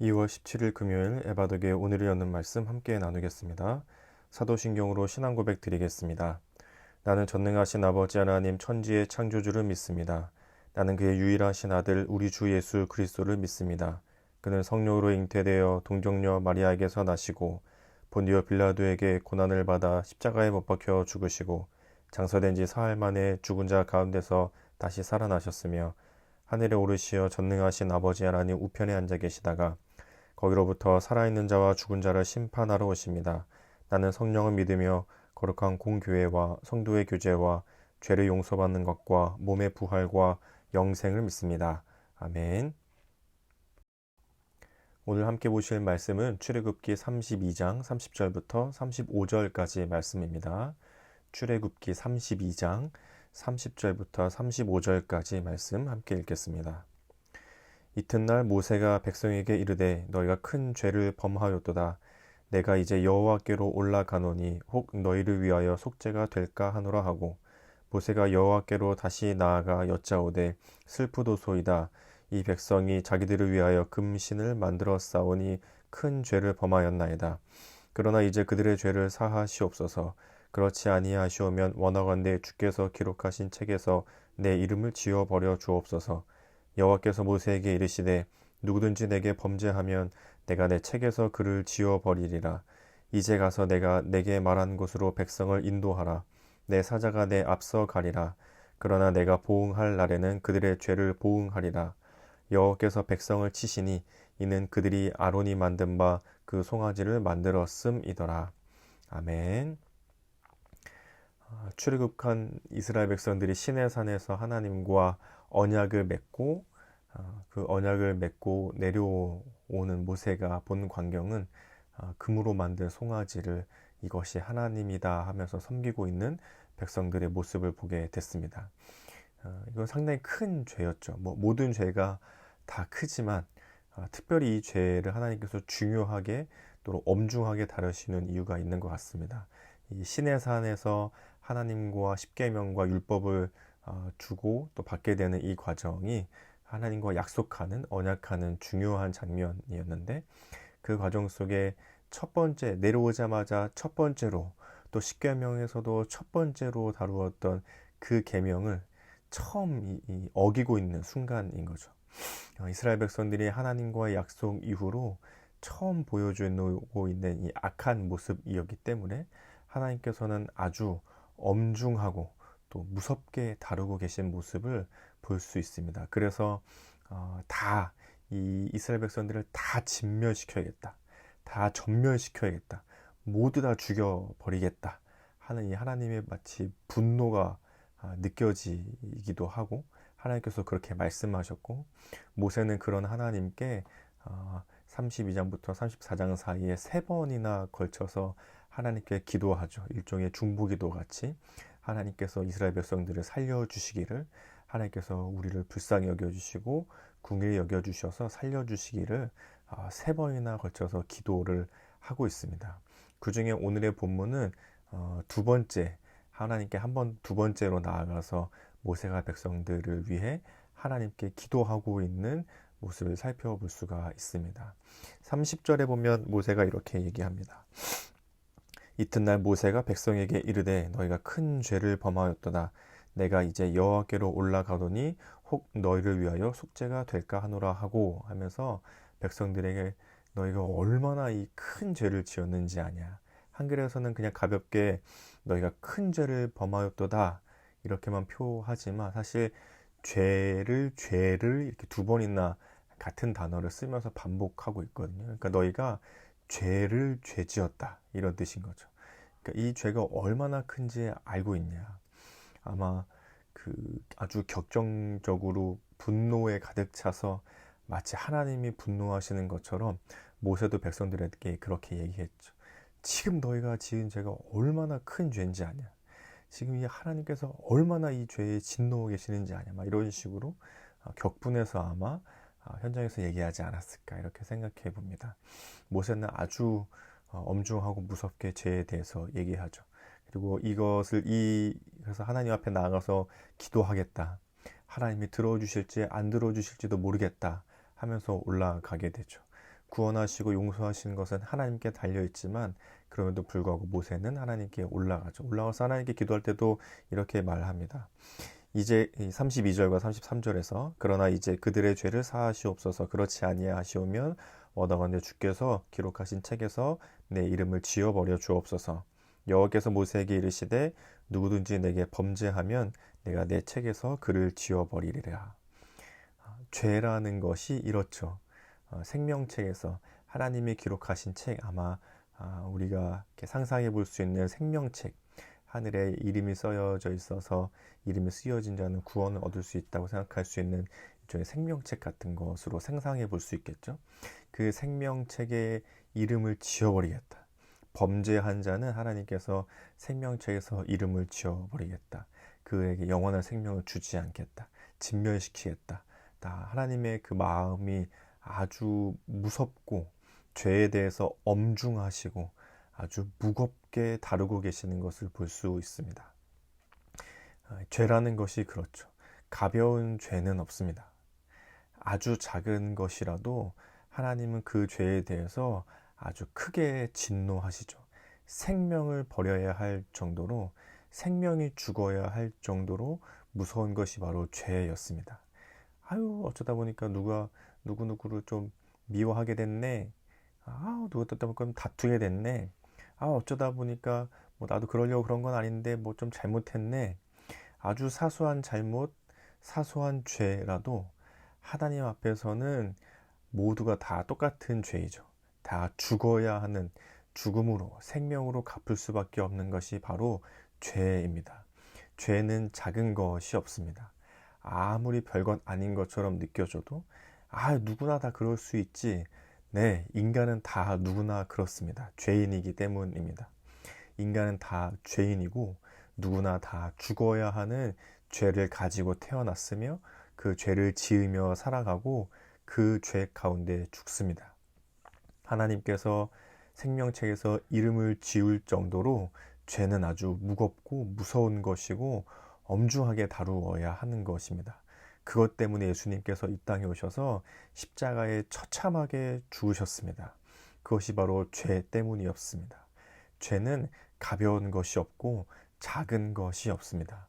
2월 17일 금요일 에바덕의 오늘을 여는 말씀 함께 나누겠습니다. 사도신경으로 신앙 고백 드리겠습니다. 나는 전능하신 아버지 하나님 천지의 창조주를 믿습니다. 나는 그의 유일하신 아들 우리 주 예수 그리스도를 믿습니다. 그는 성령으로 잉태되어 동정녀 마리아에게서 나시고 본디오 빌라도에게 고난을 받아 십자가에 못 박혀 죽으시고 장사된 지 사흘 만에 죽은 자 가운데서 다시 살아나셨으며 하늘에 오르시어 전능하신 아버지 하나님 우편에 앉아 계시다가 거기로부터 살아있는 자와 죽은 자를 심판하러 오십니다. 나는 성령을 믿으며 거룩한 공교회와 성도의 교제와 죄를 용서받는 것과 몸의 부활과 영생을 믿습니다. 아멘. 오늘 함께 보실 말씀은 출애굽기 32장 30절부터 35절까지 말씀입니다. 출애굽기 32장 30절부터 35절까지 말씀 함께 읽겠습니다. 이튿날 모세가 백성에게 이르되 너희가 큰 죄를 범하였도다. 내가 이제 여호와께로 올라가노니 혹 너희를 위하여 속죄가 될까 하노라 하고 모세가 여호와께로 다시 나아가 여짜오되 슬프도소이다. 이 백성이 자기들을 위하여 금신을 만들어 싸우니 큰 죄를 범하였나이다. 그러나 이제 그들의 죄를 사하시옵소서. 그렇지 아니하시오면 원하건대 주께서 기록하신 책에서 내 이름을 지워버려 주옵소서. 여호와께서 모세에게 이르시되 누구든지 내게 범죄하면 내가 내 책에서 그를 지워버리리라. 이제 가서 내가 내게 말한 곳으로 백성을 인도하라. 내 사자가 내 앞서 가리라. 그러나 내가 보응할 날에는 그들의 죄를 보응하리라. 여호와께서 백성을 치시니 이는 그들이 아론이 만든 바 그 송아지를 만들었음이더라. 아멘. 출애굽한 이스라엘 백성들이 시내산에서 하나님과 언약을 맺고 그 언약을 맺고 내려오는 모세가 본 광경은 금으로 만든 송아지를 이것이 하나님이다 하면서 섬기고 있는 백성들의 모습을 보게 됐습니다. 이건 상당히 큰 죄였죠. 모든 죄가 다 크지만 특별히 이 죄를 하나님께서 중요하게 또 엄중하게 다루시는 이유가 있는 것 같습니다. 이 시내산에서 하나님과 십계명과 율법을 주고 또 받게 되는 이 과정이 하나님과 약속하는 언약하는 중요한 장면이었는데 그 과정 속에 첫 번째 내려오자마자 첫 번째로 또 십계명에서도 첫 번째로 다루었던 그 계명을 처음 어기고 있는 순간인 거죠. 이스라엘 백성들이 하나님과의 약속 이후로 처음 보여주고 있는 이 악한 모습이었기 때문에 하나님께서는 아주 엄중하고 또 무섭게 다루고 계신 모습을 볼 수 있습니다. 그래서 다 이 이스라엘 백성들을 다 진멸시켜야겠다. 다 전멸시켜야겠다. 모두 다 죽여버리겠다 하는 이 하나님의 마치 분노가 느껴지기도 하고 하나님께서 그렇게 말씀하셨고 모세는 그런 하나님께 32장부터 34장 사이에 3번이나 걸쳐서 하나님께 기도하죠. 일종의 중보기도 같이 하나님께서 이스라엘 백성들을 살려주시기를 하나님께서 우리를 불쌍히 여겨주시고 궁일히 여겨주셔서 살려주시기를 3번이나 걸쳐서 기도를 하고 있습니다. 그 중에 오늘의 본문은 두 번째 하나님께 두 번째로 나아가서 모세가 백성들을 위해 하나님께 기도하고 있는 모습을 살펴볼 수가 있습니다. 30절에 보면 모세가 이렇게 얘기합니다. 이튿날 모세가 백성에게 이르되 너희가 큰 죄를 범하였도다. 내가 이제 여호와께로 올라가노니 혹 너희를 위하여 속죄가 될까 하노라 하고 하면서 백성들에게 너희가 얼마나 이 큰 죄를 지었는지 아냐. 한글에서는 그냥 가볍게 너희가 큰 죄를 범하였도다 이렇게만 표하지만 사실 죄를 이렇게 두 번이나 같은 단어를 쓰면서 반복하고 있거든요. 그러니까 너희가 죄를 죄지었다 이런 뜻인 거죠. 그러니까 이 죄가 얼마나 큰지 알고 있냐. 아마 그 아주 격정적으로 분노에 가득 차서 마치 하나님이 분노하시는 것처럼 모세도 백성들에게 그렇게 얘기했죠. 지금 너희가 지은 죄가 얼마나 큰 죄인지 아냐. 지금 이 하나님께서 얼마나 이 죄에 진노하고 계시는지 아냐. 막 이런 식으로 격분해서 아마 현장에서 얘기하지 않았을까 이렇게 생각해 봅니다. 모세는 아주 엄중하고 무섭게 죄에 대해서 얘기하죠. 그리고 그래서 하나님 앞에 나아가서 기도하겠다. 하나님이 들어주실지 안 들어주실지도 모르겠다 하면서 올라가게 되죠. 구원하시고 용서하시는 것은 하나님께 달려있지만 그럼에도 불구하고 모세는 하나님께 올라가죠. 올라가서 하나님께 기도할 때도 이렇게 말합니다. 이제 32절과 33절에서 그러나 이제 그들의 죄를 사하시옵소서. 그렇지 아니하시오면 얻어간데 주께서 기록하신 책에서 내 이름을 지워버려 주옵소서. 여호와께서 모세에게 이르시되 누구든지 내게 범죄하면 내가 내 책에서 그를 지워버리리라. 죄라는 것이 이렇죠. 생명책에서 하나님이 기록하신 책, 아마 우리가 이렇게 상상해 볼 수 있는 생명책, 하늘에 이름이 쓰여져 있어서 이름이 쓰여진 자는 구원을 얻을 수 있다고 생각할 수 있는 일종의 생명책 같은 것으로 상상해 볼 수 있겠죠. 그 생명책에 이름을 지워버리겠다. 범죄한 자는 하나님께서 생명책에서 이름을 지워버리겠다. 그에게 영원한 생명을 주지 않겠다. 진멸시키겠다. 다 하나님의 그 마음이 아주 무섭고 죄에 대해서 엄중하시고 아주 무겁게 다루고 계시는 것을 볼 수 있습니다. 죄라는 것이 그렇죠. 가벼운 죄는 없습니다. 아주 작은 것이라도 하나님은 그 죄에 대해서 아주 크게 진노하시죠. 생명을 버려야 할 정도로, 생명이 죽어야 할 정도로 무서운 것이 바로 죄였습니다. 아유, 어쩌다 보니까 누구누구를 좀 미워하게 됐네. 누구 때문에 다투게 됐네. 어쩌다 보니까 뭐 나도 그러려고 그런 건 아닌데 뭐 좀 잘못했네. 아주 사소한 잘못, 사소한 죄라도 하나님 앞에서는 모두가 다 똑같은 죄이죠. 다 죽어야 하는, 죽음으로, 생명으로 갚을 수밖에 없는 것이 바로 죄입니다. 죄는 작은 것이 없습니다. 아무리 별것 아닌 것처럼 느껴져도 누구나 다 그럴 수 있지. 네, 인간은 다 누구나 그렇습니다. 죄인이기 때문입니다. 인간은 다 죄인이고 누구나 다 죽어야 하는 죄를 가지고 태어났으며 그 죄를 지으며 살아가고 그 죄 가운데 죽습니다. 하나님께서 생명책에서 이름을 지울 정도로 죄는 아주 무겁고 무서운 것이고 엄중하게 다루어야 하는 것입니다. 그것 때문에 예수님께서 이 땅에 오셔서 십자가에 처참하게 죽으셨습니다. 그것이 바로 죄 때문이었습니다. 죄는 가벼운 것이 없고 작은 것이 없습니다.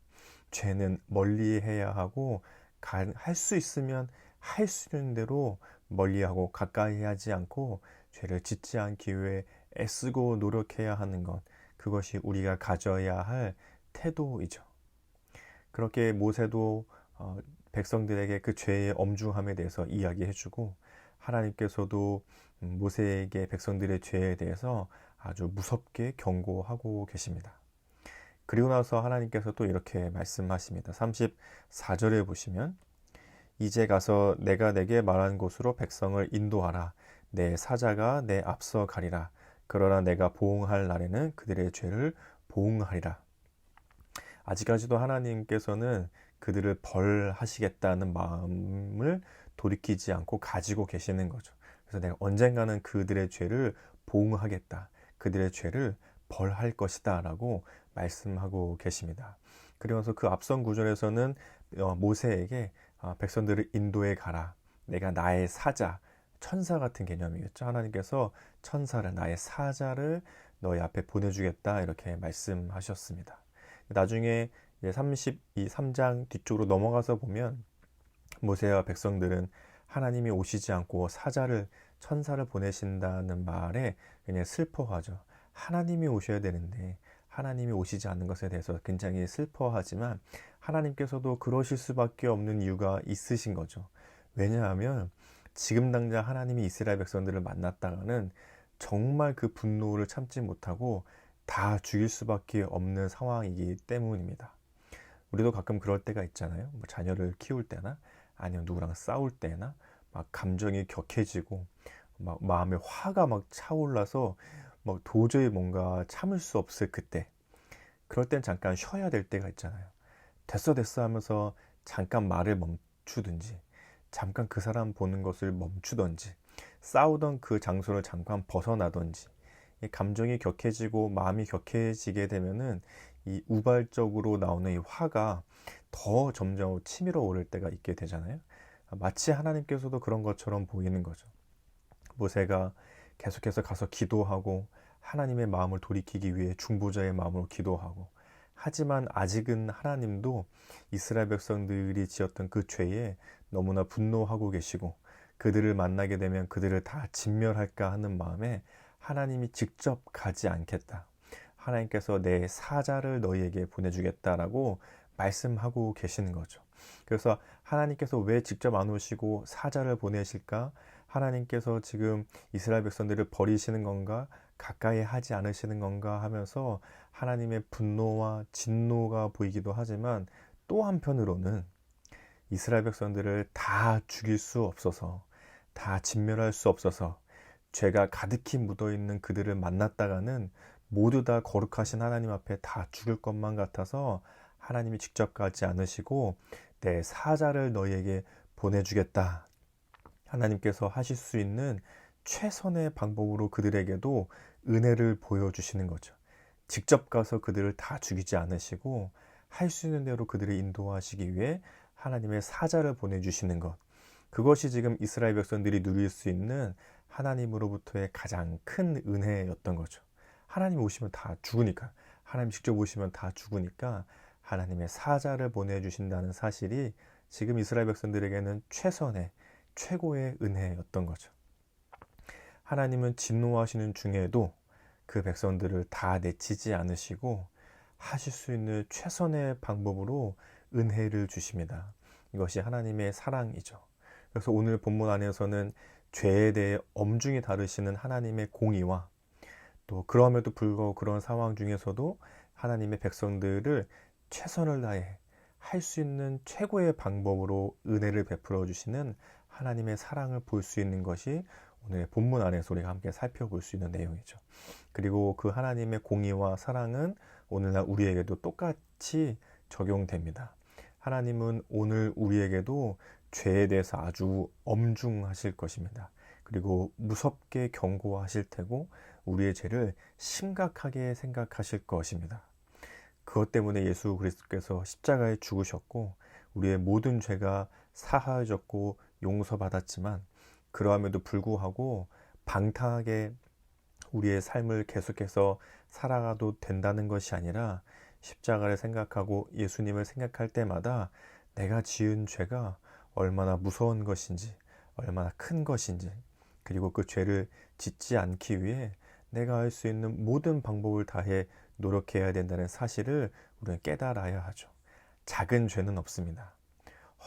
죄는 멀리 해야 하고 할 수 있으면 할 수 있는 대로 멀리하고 가까이 하지 않고 죄를 짓지 않기 위해 애쓰고 노력해야 하는 것, 그것이 우리가 가져야 할 태도이죠. 그렇게 모세도 백성들에게 그 죄의 엄중함에 대해서 이야기해주고 하나님께서도 모세에게 백성들의 죄에 대해서 아주 무섭게 경고하고 계십니다. 그리고 나서 하나님께서 또 이렇게 말씀하십니다. 34절에 보시면 이제 가서 내가 내게 말한 곳으로 백성을 인도하라. 내 사자가 내 앞서 가리라. 그러나 내가 보응할 날에는 그들의 죄를 보응하리라. 아직까지도 하나님께서는 그들을 벌하시겠다는 마음을 돌이키지 않고 가지고 계시는 거죠. 그래서 내가 언젠가는 그들의 죄를 보응하겠다. 그들의 죄를 벌할 것이다 라고 말씀하고 계십니다. 그러면서 그 앞선 구절에서는 모세에게 백성들을 인도해 가라. 내가 나의 사자, 천사 같은 개념이겠죠. 하나님께서 천사를, 나의 사자를 너희 앞에 보내주겠다 이렇게 말씀하셨습니다. 나중에 3장 뒤쪽으로 넘어가서 보면 모세와 백성들은 하나님이 오시지 않고 사자를, 천사를 보내신다는 말에 그냥 슬퍼하죠. 하나님이 오셔야 되는데 하나님이 오시지 않는 것에 대해서 굉장히 슬퍼하지만 하나님께서도 그러실 수밖에 없는 이유가 있으신 거죠. 왜냐하면 지금 당장 하나님이 이스라엘 백성들을 만났다가는 정말 그 분노를 참지 못하고 다 죽일 수밖에 없는 상황이기 때문입니다. 우리도 가끔 그럴 때가 있잖아요. 뭐 자녀를 키울 때나 아니면 누구랑 싸울 때나 막 감정이 격해지고 막 마음에 화가 막 차올라서 막 도저히 뭔가 참을 수 없을 그때, 그럴 땐 잠깐 쉬어야 될 때가 있잖아요. 됐어 하면서 잠깐 말을 멈추든지 잠깐 그 사람 보는 것을 멈추던지 싸우던 그 장소를 잠깐 벗어나던지, 이 감정이 격해지고 마음이 격해지게 되면은 이 우발적으로 나오는 이 화가 더 점점 치밀어 오를 때가 있게 되잖아요. 마치 하나님께서도 그런 것처럼 보이는 거죠. 모세가 계속해서 가서 기도하고 하나님의 마음을 돌이키기 위해 중보자의 마음으로 기도하고, 하지만 아직은 하나님도 이스라엘 백성들이 지었던 그 죄에 너무나 분노하고 계시고, 그들을 만나게 되면 그들을 다 진멸할까 하는 마음에 하나님이 직접 가지 않겠다, 하나님께서 내 사자를 너희에게 보내주겠다라고 말씀하고 계시는 거죠. 그래서 하나님께서 왜 직접 안 오시고 사자를 보내실까? 하나님께서 지금 이스라엘 백성들을 버리시는 건가? 가까이 하지 않으시는 건가 하면서 하나님의 분노와 진노가 보이기도 하지만, 또 한편으로는 이스라엘 백성들을 다 죽일 수 없어서, 다 진멸할 수 없어서 죄가 가득히 묻어있는 그들을 만났다가는 모두 다 거룩하신 하나님 앞에 다 죽을 것만 같아서 하나님이 직접 가지 않으시고 내 사자를 너희에게 보내주겠다, 하나님께서 하실 수 있는 최선의 방법으로 그들에게도 은혜를 보여주시는 거죠. 직접 가서 그들을 다 죽이지 않으시고 할 수 있는 대로 그들을 인도하시기 위해 하나님의 사자를 보내주시는 것, 그것이 지금 이스라엘 백성들이 누릴 수 있는 하나님으로부터의 가장 큰 은혜였던 거죠. 하나님 오시면 다 죽으니까, 하나님 직접 오시면 다 죽으니까 하나님의 사자를 보내주신다는 사실이 지금 이스라엘 백성들에게는 최선의, 최고의 은혜였던 거죠. 하나님은 진노하시는 중에도 그 백성들을 다 내치지 않으시고 하실 수 있는 최선의 방법으로 은혜를 주십니다. 이것이 하나님의 사랑이죠. 그래서 오늘 본문 안에서는 죄에 대해 엄중히 다루시는 하나님의 공의와, 또 그럼에도 불구하고 그런 상황 중에서도 하나님의 백성들을 최선을 다해 할 수 있는 최고의 방법으로 은혜를 베풀어 주시는 하나님의 사랑을 볼 수 있는 것이 오늘 본문 안에서 우리가 함께 살펴볼 수 있는 내용이죠. 그리고 그 하나님의 공의와 사랑은 오늘날 우리에게도 똑같이 적용됩니다. 하나님은 오늘 우리에게도 죄에 대해서 아주 엄중하실 것입니다. 그리고 무섭게 경고하실 테고 우리의 죄를 심각하게 생각하실 것입니다. 그것 때문에 예수 그리스도께서 십자가에 죽으셨고 우리의 모든 죄가 사하여졌고 용서받았지만, 그러함에도 불구하고 방탕하게 우리의 삶을 계속해서 살아가도 된다는 것이 아니라, 십자가를 생각하고 예수님을 생각할 때마다 내가 지은 죄가 얼마나 무서운 것인지, 얼마나 큰 것인지, 그리고 그 죄를 짓지 않기 위해 내가 할 수 있는 모든 방법을 다해 노력해야 된다는 사실을 우리는 깨달아야 하죠. 작은 죄는 없습니다.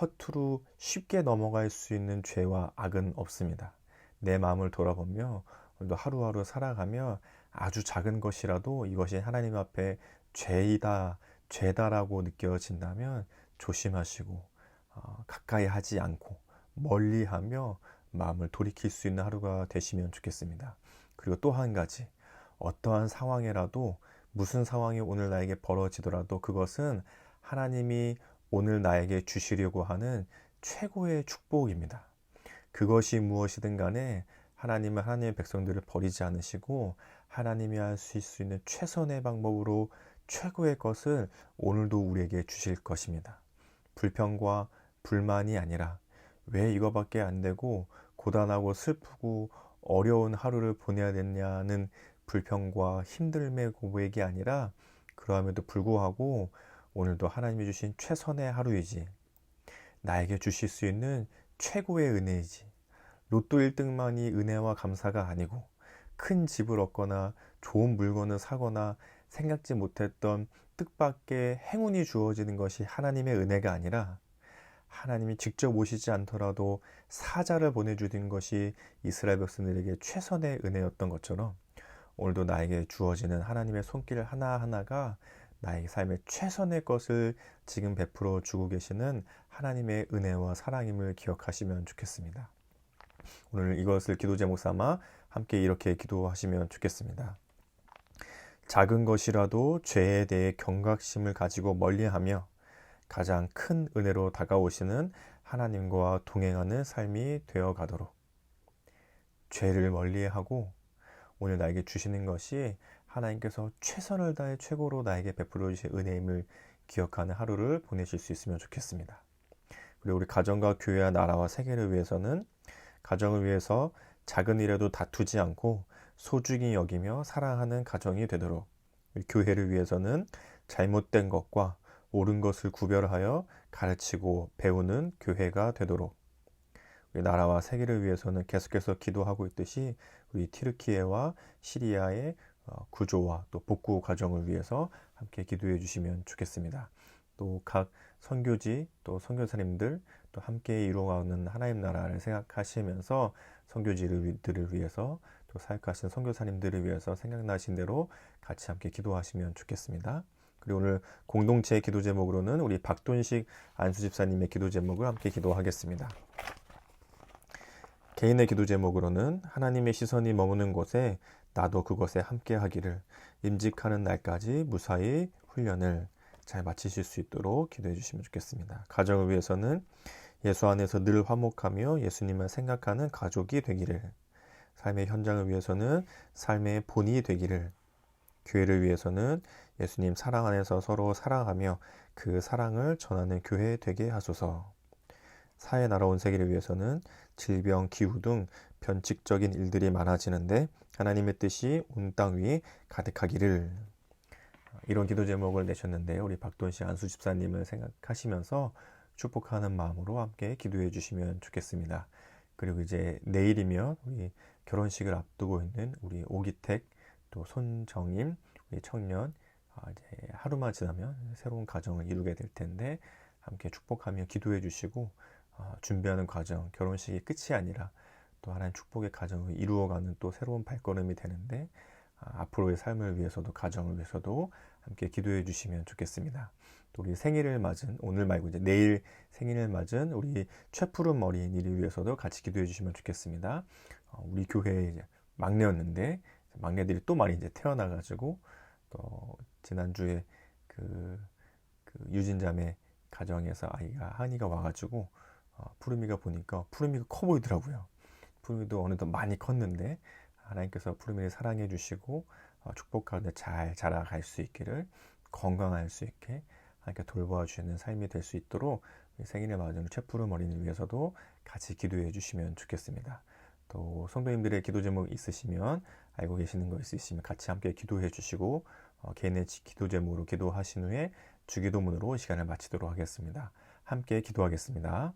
허투루 쉽게 넘어갈 수 있는 죄와 악은 없습니다. 내 마음을 돌아보며 오늘도 하루하루 살아가며 아주 작은 것이라도 이것이 하나님 앞에 죄다라고 느껴진다면 조심하시고 가까이 하지 않고 멀리하며 마음을 돌이킬 수 있는 하루가 되시면 좋겠습니다. 그리고 또 한 가지, 어떠한 상황이라도, 무슨 상황이 오늘 나에게 벌어지더라도 그것은 하나님이 오늘 나에게 주시려고 하는 최고의 축복입니다. 그것이 무엇이든 간에 하나님은 하나님의 백성들을 버리지 않으시고 하나님이 할 수 있는 최선의 방법으로 최고의 것을 오늘도 우리에게 주실 것입니다. 불평과 불만이 아니라 왜 이거밖에 안 되고 고단하고 슬프고 어려운 하루를 보내야 됐냐는 불평과 힘듦의 고백이 아니라, 그러함에도 불구하고 오늘도 하나님이 주신 최선의 하루이지, 나에게 주실 수 있는 최고의 은혜이지, 로또 1등만이 은혜와 감사가 아니고 큰 집을 얻거나 좋은 물건을 사거나 생각지 못했던 뜻밖의 행운이 주어지는 것이 하나님의 은혜가 아니라, 하나님이 직접 오시지 않더라도 사자를 보내주는 것이 이스라엘 백성들에게 최선의 은혜였던 것처럼, 오늘도 나에게 주어지는 하나님의 손길 하나하나가 나의 삶의 최선의 것을 지금 베풀어 주고 계시는 하나님의 은혜와 사랑임을 기억하시면 좋겠습니다. 오늘 이것을 기도 제목 삼아 함께 이렇게 기도하시면 좋겠습니다. 작은 것이라도 죄에 대해 경각심을 가지고 멀리하며 가장 큰 은혜로 다가오시는 하나님과 동행하는 삶이 되어 가도록, 죄를 멀리하고 오늘 나에게 주시는 것이 하나님께서 최선을 다해 최고로 나에게 베풀어 주실 은혜임을 기억하는 하루를 보내실 수 있으면 좋겠습니다. 그리고 우리 가정과 교회와 나라와 세계를 위해서는, 가정을 위해서 작은 일에도 다투지 않고 소중히 여기며 사랑하는 가정이 되도록, 교회를 위해서는 잘못된 것과 옳은 것을 구별하여 가르치고 배우는 교회가 되도록, 우리 나라와 세계를 위해서는 계속해서 기도하고 있듯이 우리 튀르키예와 시리아의 구조와 또 복구 과정을 위해서 함께 기도해 주시면 좋겠습니다. 또 각 선교지 또 선교사님들 또 함께 이루어가는 하나님 나라를 생각하시면서 선교지들을 위해서 또 사역하신 선교사님들을 위해서 생각나신 대로 같이 함께 기도하시면 좋겠습니다. 그리고 오늘 공동체 기도 제목으로는 우리 박돈식 안수집사님의 기도 제목을 함께 기도하겠습니다. 개인의 기도 제목으로는 하나님의 시선이 머무는 곳에 나도 그것에 함께 하기를, 임직하는 날까지 무사히 훈련을 잘 마치실 수 있도록 기도해 주시면 좋겠습니다. 가정을 위해서는 예수 안에서 늘 화목하며 예수님을 생각하는 가족이 되기를, 삶의 현장을 위해서는 삶의 본이 되기를, 교회를 위해서는 예수님 사랑 안에서 서로 사랑하며 그 사랑을 전하는 교회 되게 하소서. 사회 날아온 세계를 위해서는 질병, 기후 등 변칙적인 일들이 많아지는데 하나님의 뜻이 온 땅 위에 가득하기를, 이런 기도 제목을 내셨는데요. 우리 박돈식 안수집사님을 생각하시면서 축복하는 마음으로 함께 기도해 주시면 좋겠습니다. 그리고 이제 내일이면 우리 결혼식을 앞두고 있는 우리 오기택 또 손정임 우리 청년, 이제 하루만 지나면 새로운 가정을 이루게 될 텐데 함께 축복하며 기도해 주시고 준비하는 과정, 결혼식이 끝이 아니라 또 하나님 축복의 가정을 이루어가는 또 새로운 발걸음이 되는데 앞으로의 삶을 위해서도 가정을 위해서도 함께 기도해 주시면 좋겠습니다. 또 우리 생일을 맞은, 오늘 말고 이제 내일 생일을 맞은 우리 최푸른 어린이를 위해서도 같이 기도해 주시면 좋겠습니다. 우리 교회의 막내였는데 막내들이 또 많이 이제 태어나가지고 또 지난주에 그 유진자매 가정에서 아이가 한이가 와가지고 푸르미가 보니까 푸르미가 커 보이더라고요. 푸르미도 어느덧 많이 컸는데 하나님께서 푸르미를 사랑해 주시고 축복 가운데 잘 자라갈 수 있기를, 건강할 수 있게 하나님께 돌보아 주시는 삶이 될 수 있도록 생일을 맞은 최푸름 어린이를 위해서도 같이 기도해 주시면 좋겠습니다. 또 성도님들의 기도 제목 있으시면, 알고 계시는 거 있으시면 같이 함께 기도해 주시고 개인의 기도 제목으로 기도하신 후에 주기도문으로 시간을 마치도록 하겠습니다. 함께 기도하겠습니다.